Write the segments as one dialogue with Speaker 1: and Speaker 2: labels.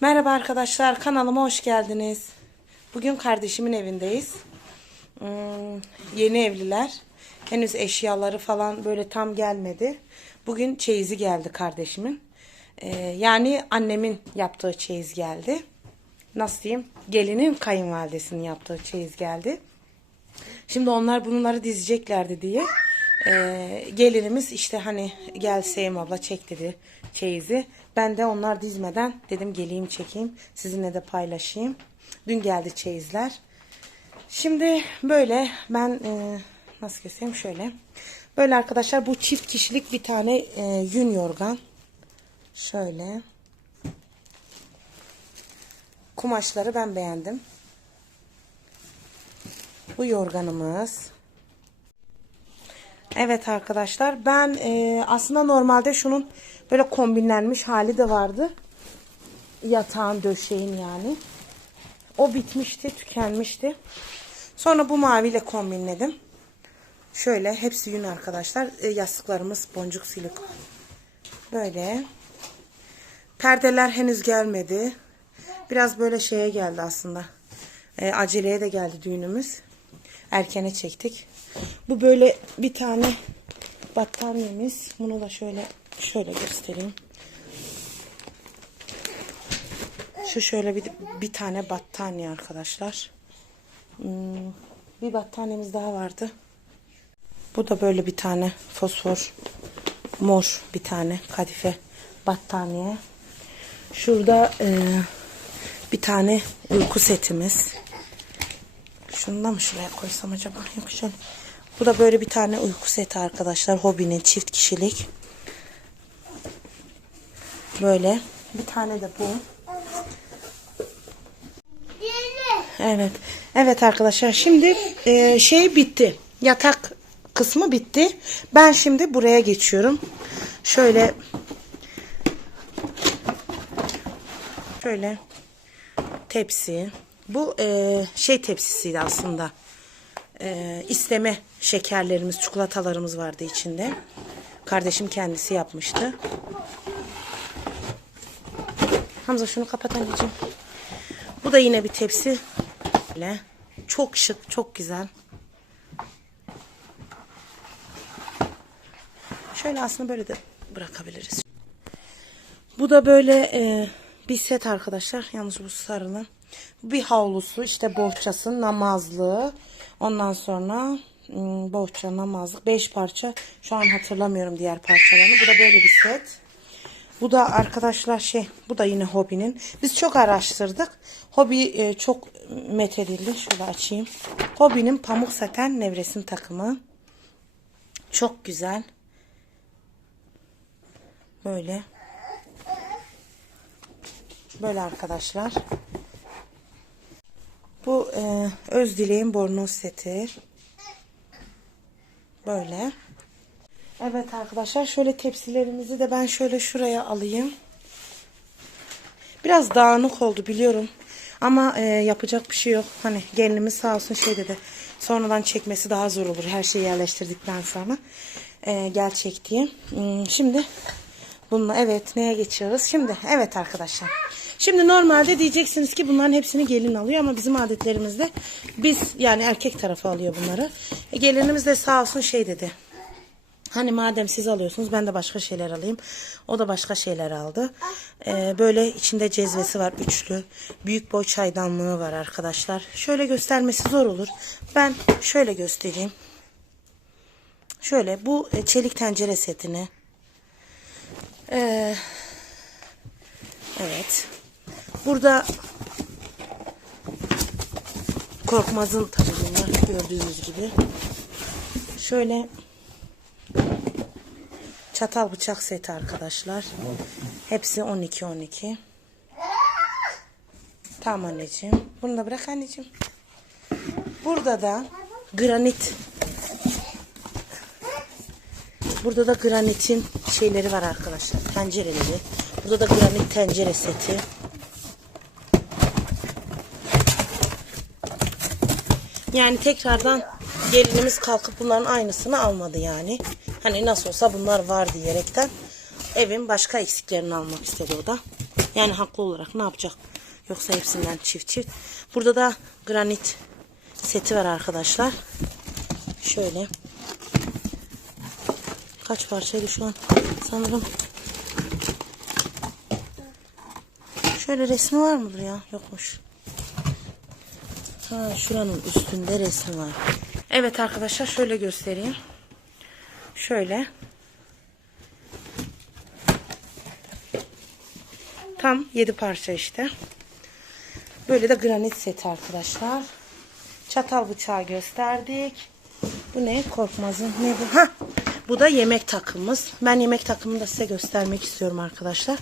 Speaker 1: Merhaba arkadaşlar kanalıma hoş geldiniz. Bugün kardeşimin evindeyiz. Hmm, yeni evliler. Henüz eşyaları falan böyle tam gelmedi. Bugün çeyizi geldi kardeşimin. Ee, yani annemin yaptığı çeyiz geldi. Nasıl diyeyim? Gelinin kayınvalidesinin yaptığı çeyiz geldi. Şimdi onlar bunları dizeceklerdi diye e, gelinimiz işte hani gel Sevim abla çek dedi çeyizi. Ben de onlar dizmeden dedim geleyim çekeyim sizinle de paylaşayım. Dün geldi çeyizler. Şimdi böyle ben e, nasıl göstereyim şöyle. Böyle arkadaşlar bu çift kişilik bir tane e, yün yorgan. Şöyle. Kumaşları ben beğendim. Bu yorganımız. Evet arkadaşlar ben e, aslında normalde şunun böyle kombinlenmiş hali de vardı. Yatağın döşeğin yani. O bitmişti tükenmişti. Sonra bu maviyle kombinledim. Şöyle hepsi yün arkadaşlar. E, yastıklarımız boncuk silikon. Böyle. Perdeler henüz gelmedi. Biraz böyle şeye geldi aslında. E, aceleye de geldi düğünümüz. Erkene çektik. Bu böyle bir tane battaniyemiz. Bunu da şöyle şöyle göstereyim. Şu şöyle bir, bir tane battaniye arkadaşlar. Hmm, bir battaniyemiz daha vardı. Bu da böyle bir tane fosfor mor bir tane kadife battaniye. Şurada e, bir tane uyku setimiz. Şunu mı şuraya koysam acaba? Yok şöyle. Bu da böyle bir tane uyku seti arkadaşlar. Hobinin çift kişilik. Böyle. Bir tane de bu. Evet. Evet arkadaşlar. Şimdi e, şey bitti. Yatak kısmı bitti. Ben şimdi buraya geçiyorum. Şöyle şöyle tepsi. Bu e, şey tepsisiydi aslında. E, isteme şekerlerimiz, çikolatalarımız vardı içinde. Kardeşim kendisi yapmıştı. Hamza şunu kapat anneciğim. Bu da yine bir tepsi. Böyle. Çok şık, çok güzel. Şöyle aslında böyle de bırakabiliriz. Bu da böyle e, bir set arkadaşlar. Yalnız bu sarılı. Bir havlusu işte bohçası, namazlığı. Ondan sonra hmm, bohça, namazlık. Beş parça. Şu an hatırlamıyorum diğer parçalarını. Bu da böyle bir set. Bu da arkadaşlar şey, bu da yine hobinin. Biz çok araştırdık. Hobi e, çok methedildi. Şöyle açayım. Hobinin pamuk saten nevresim takımı. Çok güzel. Böyle. Böyle arkadaşlar. Bu e, öz dileğin bornoz seti. Böyle. Evet arkadaşlar şöyle tepsilerimizi de ben şöyle şuraya alayım. Biraz dağınık oldu biliyorum. Ama e, yapacak bir şey yok. Hani gelinimiz sağ olsun şey dedi. Sonradan çekmesi daha zor olur. Her şeyi yerleştirdikten sonra. E, gel çek diye. Hmm, şimdi bununla evet neye geçiyoruz? Şimdi evet arkadaşlar. Şimdi normalde diyeceksiniz ki bunların hepsini gelin alıyor ama bizim adetlerimizde biz yani erkek tarafı alıyor bunları. E, gelinimiz de sağ olsun şey dedi. Hani madem siz alıyorsunuz ben de başka şeyler alayım. O da başka şeyler aldı. Ee, böyle içinde cezvesi var üçlü. Büyük boy çaydanlığı var arkadaşlar. Şöyle göstermesi zor olur. Ben şöyle göstereyim. Şöyle bu e, çelik tencere setini. Ee, evet. Burada korkmazın tabii bunlar gördüğünüz gibi. Şöyle çatal bıçak seti arkadaşlar. Hepsi 12 12. Tamam anneciğim. Bunu da bırak anneciğim. Burada da granit Burada da granitin şeyleri var arkadaşlar. Tencereleri. Burada da granit tencere seti. Yani tekrardan gelinimiz kalkıp bunların aynısını almadı yani. Hani nasıl olsa bunlar var diyerekten evin başka eksiklerini almak istedi o da. Yani haklı olarak ne yapacak? Yoksa hepsinden çift çift. Burada da granit seti var arkadaşlar. Şöyle. Kaç parçaydı şu an? Sanırım. Şöyle resmi var mıdır ya? Yokmuş. Ha şuranın üstünde resmi var. Evet arkadaşlar şöyle göstereyim. Şöyle. Tam 7 parça işte. Böyle de granit seti arkadaşlar. Çatal bıçağı gösterdik. Bu ne? Korkmazın. Ne bu? Ha. Bu da yemek takımımız. Ben yemek takımını da size göstermek istiyorum arkadaşlar.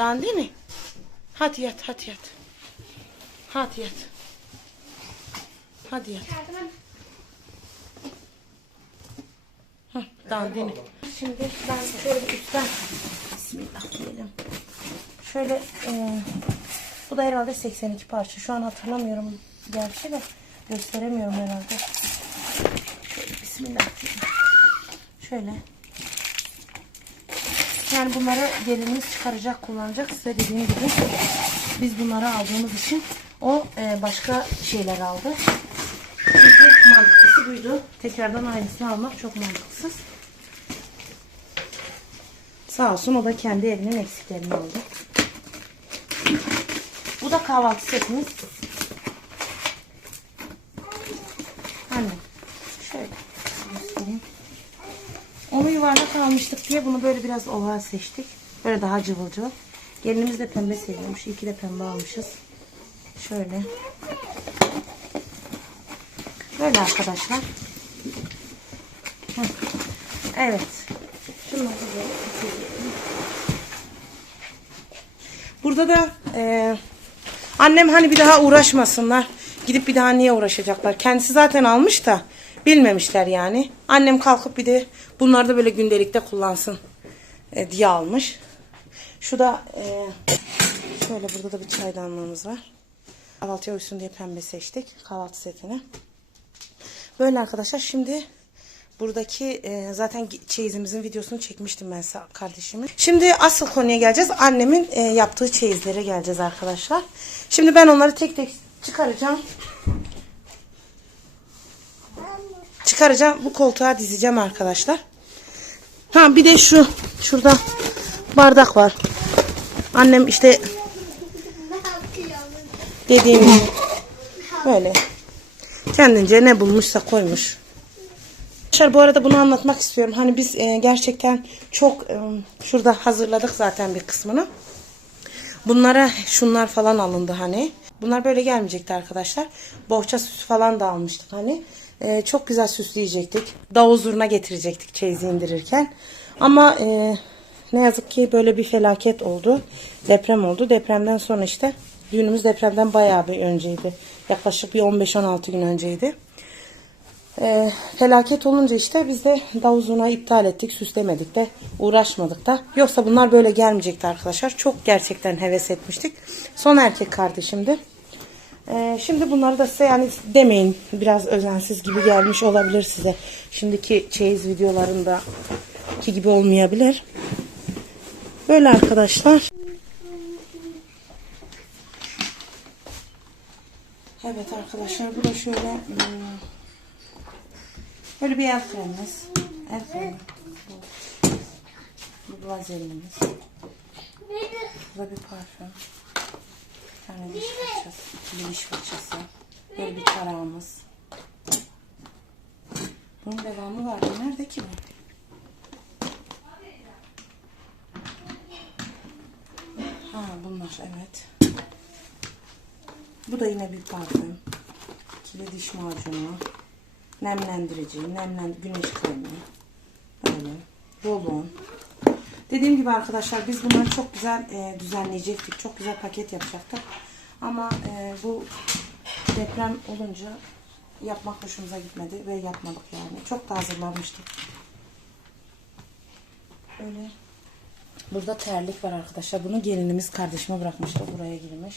Speaker 1: Musti. Dandini. Hadi yat, hadi yat. Hadi yat. Hadi yat. Hı, dandini. Şimdi ben şöyle üstten Bismillah diyelim. Şöyle e, bu da herhalde 82 parça. Şu an hatırlamıyorum gerçi de gösteremiyorum herhalde. Şöyle Bismillah diyelim. Şöyle. Yani bunları gelinimiz çıkaracak, kullanacak. Size dediğim gibi biz bunları aldığımız için o e, başka şeyler aldı. Çünkü mantıklısı buydu. Tekrardan aynısını almak çok mantıksız. Sağ olsun o da kendi evinin eksiklerini aldı. Bu da kahvaltı setimiz. Anne. Şöyle göstereyim. Onu yuvarlak almıştık diye bunu böyle biraz oval seçtik. Böyle daha cıvıl cıvıl. Gelinimiz de pembe seviyormuş. İyi de pembe almışız. Şöyle. Böyle arkadaşlar. Hı. Evet. Burada da e, annem hani bir daha uğraşmasınlar. Gidip bir daha niye uğraşacaklar? Kendisi zaten almış da bilmemişler yani. Annem kalkıp bir de bunları da böyle gündelikte kullansın e, diye almış. Şu da e, şöyle burada da bir çaydanlığımız var. Kahvaltıya uysun diye pembe seçtik. Kahvaltı setini. Böyle arkadaşlar şimdi buradaki e, zaten çeyizimizin videosunu çekmiştim ben kardeşimin. Şimdi asıl konuya geleceğiz. Annemin e, yaptığı çeyizlere geleceğiz arkadaşlar. Şimdi ben onları tek tek çıkaracağım. Çıkaracağım. Bu koltuğa dizeceğim arkadaşlar. Ha bir de şu şurada bardak var. Annem işte dediğim böyle kendince ne bulmuşsa koymuş. Arkadaşlar bu arada bunu anlatmak istiyorum. Hani biz e, gerçekten çok e, şurada hazırladık zaten bir kısmını. Bunlara şunlar falan alındı hani. Bunlar böyle gelmeyecekti arkadaşlar. Bohça süsü falan da almıştık hani. E, çok güzel süsleyecektik. Davul zurna getirecektik çeyizi indirirken. Ama e, ne yazık ki böyle bir felaket oldu. Deprem oldu. Depremden sonra işte düğünümüz depremden bayağı bir önceydi. Yaklaşık bir 15-16 gün önceydi. E, felaket olunca işte biz de davul zurnayı iptal ettik. Süslemedik de uğraşmadık da. Yoksa bunlar böyle gelmeyecekti arkadaşlar. Çok gerçekten heves etmiştik. Son erkek kardeşimdi. Ee, şimdi bunları da size yani demeyin biraz özensiz gibi gelmiş olabilir size. Şimdiki çeyiz videolarında ki gibi olmayabilir. Böyle arkadaşlar. Evet arkadaşlar bu da şöyle hmm, böyle bir el kremimiz. El kremi. Bu vazelinimiz. Bu da bir parfüm. Tane diş fırçası. Bir diş fırçası. Böyle bir tarağımız. Bunun devamı var. Nerede ki bu? Ha bunlar evet. Bu da yine bir parfüm. İkili diş macunu. Nemlendirici, nemlen güneş kremi. Böyle. Rolon. Dediğim gibi arkadaşlar biz bunları çok güzel e, düzenleyecektik. Çok güzel paket yapacaktık. Ama e, bu deprem olunca yapmak hoşumuza gitmedi ve yapmadık yani. Çok da hazırlanmıştık. Böyle. Burada terlik var arkadaşlar. Bunu gelinimiz kardeşime bırakmıştı. Buraya girmiş.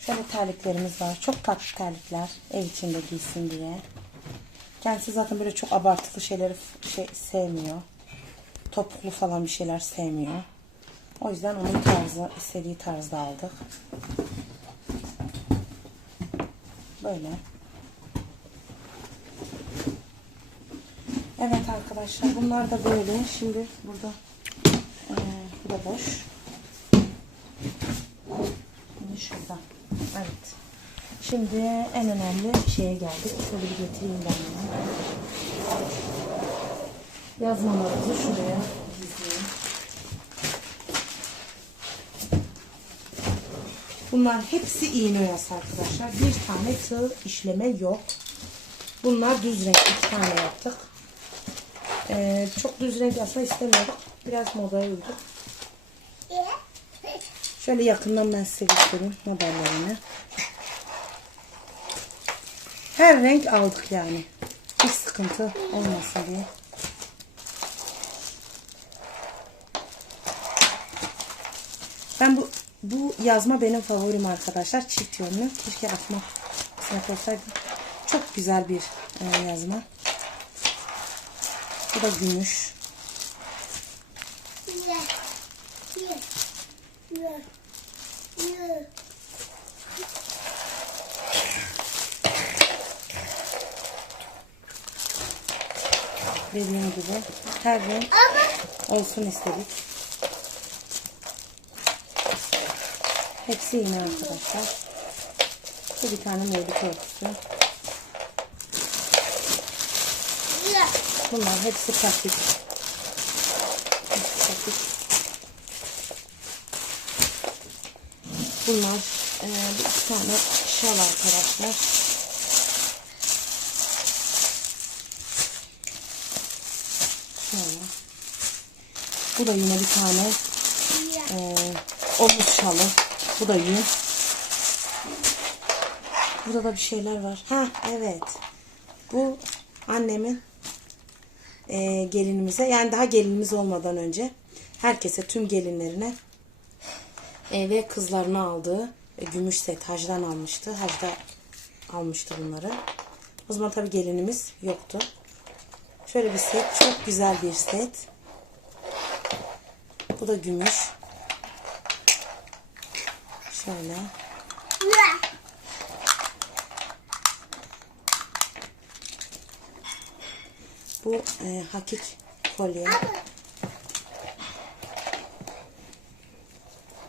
Speaker 1: Şöyle terliklerimiz var. Çok tatlı terlikler. Ev içinde giysin diye. Kendisi zaten böyle çok abartılı şeyleri şey sevmiyor. Topuklu falan bir şeyler sevmiyor. O yüzden onun tarzı, istediği tarzda aldık. Böyle. Evet arkadaşlar bunlar da böyle. Şimdi burada eee bu da boş. Şimdi şurada. Evet. Şimdi en önemli şeye geldik. Şöyle bir getireyim ben bunu. Yazmalarımızı şuraya. Bunlar hepsi iğne oyası arkadaşlar. Bir tane tığ işleme yok. Bunlar düz renk iki tane yaptık. Ee, çok düz renk yapmak istemiyorduk. Biraz modaya uyduk. Şöyle yakından ben size göstereyim modellerini. Her renk aldık yani. Hiç sıkıntı olmasın diye. Ben bu bu yazma benim favorim arkadaşlar. Çift yönlü. Keşke açmak kısmet olsaydı. Çok güzel bir e, yazma. Bu da gümüş. Dediğim gibi her renk olsun istedik. Hepsi yine arkadaşlar. Bu bir tane mevlüt örtüsü. Bunlar. Hepsi patik. Bunlar e, bir iki tane şal arkadaşlar. Şöyle. Bu da yine bir tane e, omuz şalı. Bu da yün. Burada da bir şeyler var. Ha evet. Bu annemin e, gelinimize yani daha gelinimiz olmadan önce herkese tüm gelinlerine e, ve kızlarına aldığı e, gümüş set hacdan almıştı. Hacda almıştı bunları. O zaman tabi gelinimiz yoktu. Şöyle bir set. Çok güzel bir set. Bu da gümüş. Şöyle. Bu e, hakik kolye.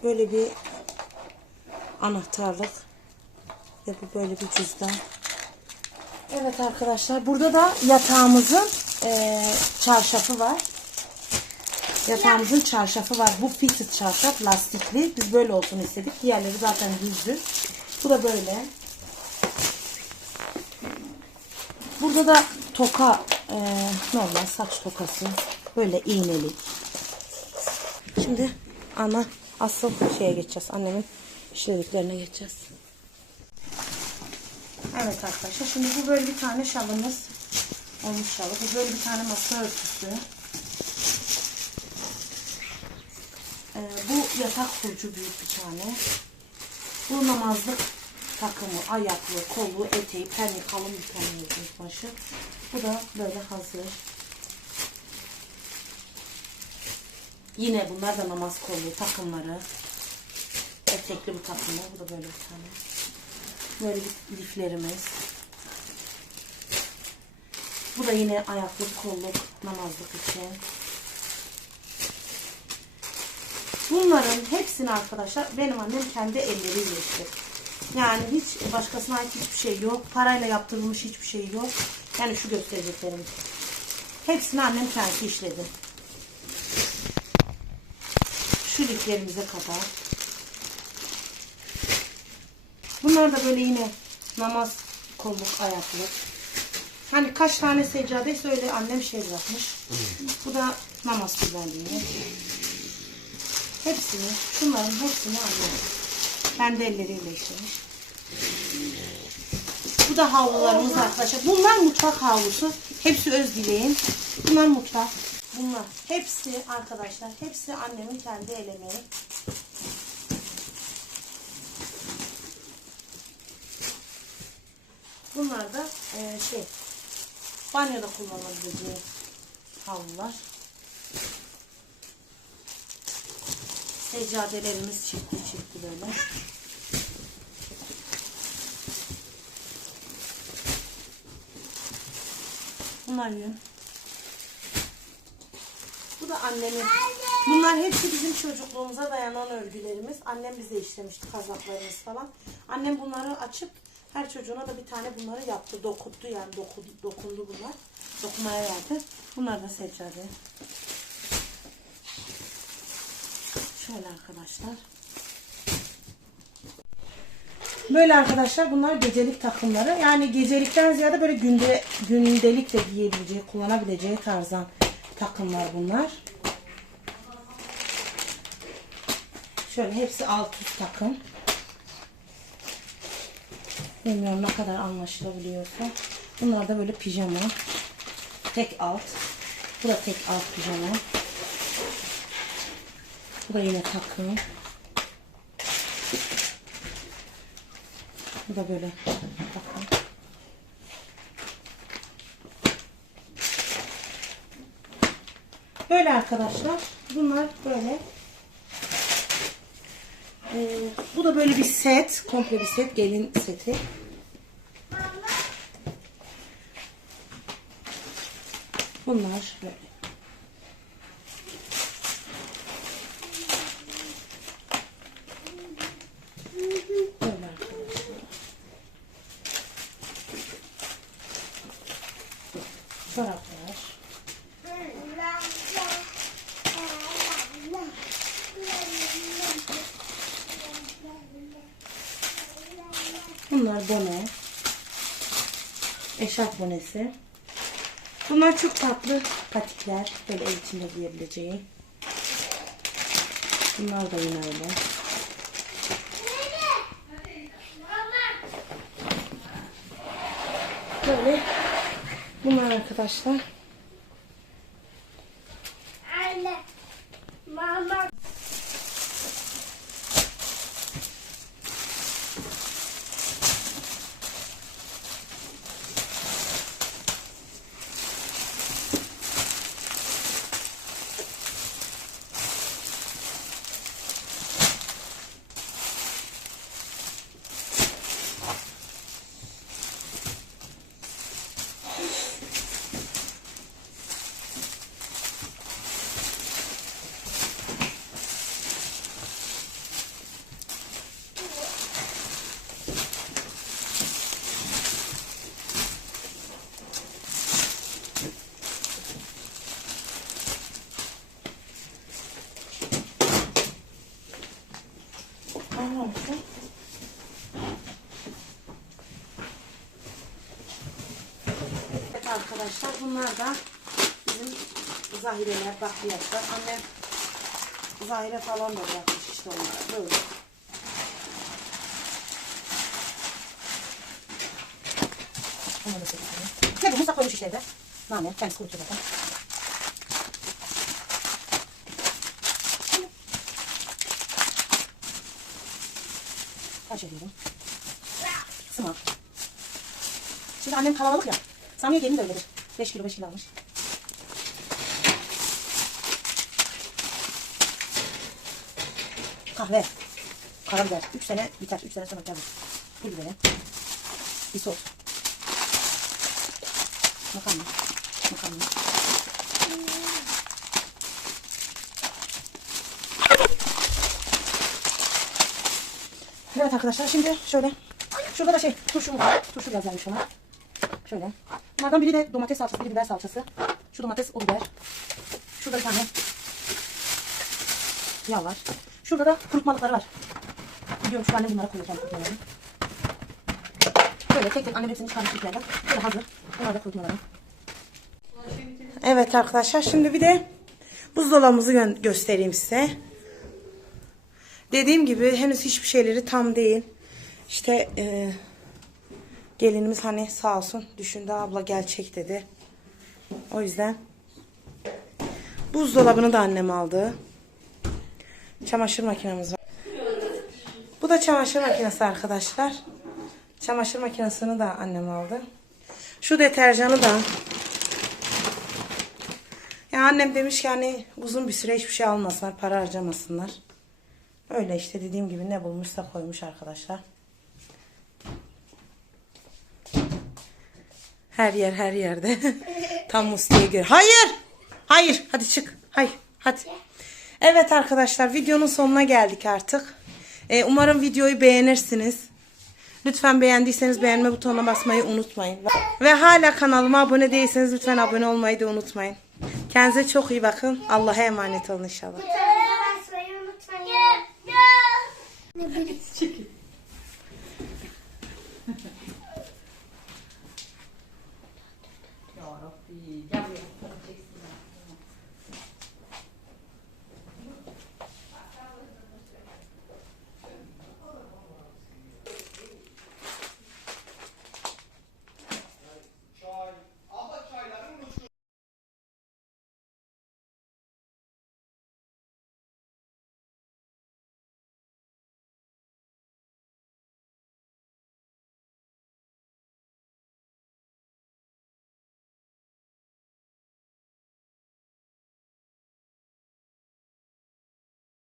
Speaker 1: Böyle bir anahtarlık ve bu böyle bir cüzdan. Evet arkadaşlar burada da yatağımızın e, çarşafı var. Yatağımızın çarşafı var. Bu fitted çarşaf lastikli. Biz böyle olsun istedik. Diğerleri zaten düzdü. Bu da böyle. Burada da toka e, normal saç tokası. Böyle iğnelik. Şimdi ana asıl şeye geçeceğiz. Annemin işlediklerine geçeceğiz. Evet arkadaşlar. Şimdi bu böyle bir tane şalımız. Olmuş şalı. Bu böyle bir tane masa örtüsü. Ee, bu yatak kurcu büyük bir tane. Bu namazlık takımı, ayaklı, kollu, eteği, penli, kalın bir yüz başı. Bu da böyle hazır. Yine bunlar da namaz kollu takımları. Etekli bu takımlar. Bu da böyle bir tane. Böyle bir liflerimiz. Bu da yine ayaklı kolluk namazlık için. Bunların hepsini arkadaşlar benim annem kendi elleriyle işledi. Yani hiç başkasına ait hiçbir şey yok. Parayla yaptırılmış hiçbir şey yok. Yani şu göstereceklerim. Hepsini annem kendi işledi. Şu liflerimize kadar. Bunlar da böyle yine namaz kolluk ayaklık. Hani kaç tane seccadeyse öyle annem şey bırakmış. Bu da namaz güzelliği. Hepsini, şunların hepsini annem. Kendi elleriyle işlemiş. Bu da havlularımız arkadaşlar. Bunlar mutfak havlusu. Hepsi öz dileğin. Bunlar mutfak. Bunlar. Hepsi arkadaşlar. Hepsi annemin kendi el emeği. Bunlar da e, şey Banyoda kullanılabileceği havlular. Seccadelerimiz çiftli çiftli böyle. Bunlar yün. Bu da annemin. Bunlar hepsi bizim çocukluğumuza dayanan örgülerimiz. Annem bize işlemişti kazaklarımız falan. Annem bunları açıp her çocuğuna da bir tane bunları yaptı. Dokuttu yani doku- dokundu bunlar. Dokumaya verdi. Bunlar da seccade. Şöyle arkadaşlar. Böyle arkadaşlar bunlar gecelik takımları. Yani gecelikten ziyade böyle günde gündelik de giyebileceği, kullanabileceği tarzdan takımlar bunlar. Şöyle hepsi alt üst takım. Bilmiyorum ne kadar anlaşılabiliyorsa. Bunlar da böyle pijama. Tek alt. Bu da tek alt pijama. Bu da yine takım. Bu da böyle takım. Böyle arkadaşlar. Bunlar böyle. Ee, bu da böyle bir set. Komple bir set. Gelin seti. Bunlar. Böyle arkadaşlar. Çoraplar. Bunlar bone. Eşarp bonesi. Bunlar çok tatlı patikler. Böyle ev içinde giyebileceği. Bunlar da yine öyle. Böyle. Bunlar arkadaşlar. Arkadaşlar bunlar da bizim zahireler, bakliyatlar. Annem zahire falan da bırakmış işte onlara böyle. Ne bu? Musa koymuş işte evde. Nane. Kendisi kurutuyor zaten. Kaç ediyorum? Sınav. Şimdi annem kalabalık ya. Samiye gelin de öyledir. 5 kilo 5 kilo almış. Kahve. Karabiber. 3 sene biter. 3 sene sonra biter. Bu biberi. Bir sos. Makarna. Makarna. Evet arkadaşlar şimdi şöyle. Şurada da şey turşu var. Turşu biraz vermiş ona. Şöyle. Bunlardan biri de domates salçası, biri biber salçası. Şu domates, o biber. Şurada bir tane yağ var. Şurada da kurutmalıkları var. Biliyorum şu annem bunlara koyacağım. Böyle tek tek annem hepsini çıkarmış yüklerden. Böyle hazır. Bunlar da kurutmaları. Evet arkadaşlar şimdi bir de buzdolabımızı gö- göstereyim size. Dediğim gibi henüz hiçbir şeyleri tam değil. İşte e, gelinimiz hani sağ olsun düşündü abla gel çek dedi. O yüzden buzdolabını da annem aldı. Çamaşır makinemiz var. Bu da çamaşır makinesi arkadaşlar. Çamaşır makinesini de annem aldı. Şu deterjanı da Ya annem demiş ki hani uzun bir süre hiçbir şey almasınlar, para harcamasınlar. Öyle işte dediğim gibi ne bulmuşsa koymuş arkadaşlar. Her yer her yerde. Tam musluya göre. Hayır! Hayır! Hadi çık. Hayır. Hadi. Evet arkadaşlar videonun sonuna geldik artık. Ee, umarım videoyu beğenirsiniz. Lütfen beğendiyseniz beğenme butonuna basmayı unutmayın. Ve hala kanalıma abone değilseniz lütfen abone olmayı da unutmayın. Kendinize çok iyi bakın. Allah'a emanet olun inşallah.
Speaker 2: Butonuna basmayı unutmayın.
Speaker 1: Çekil.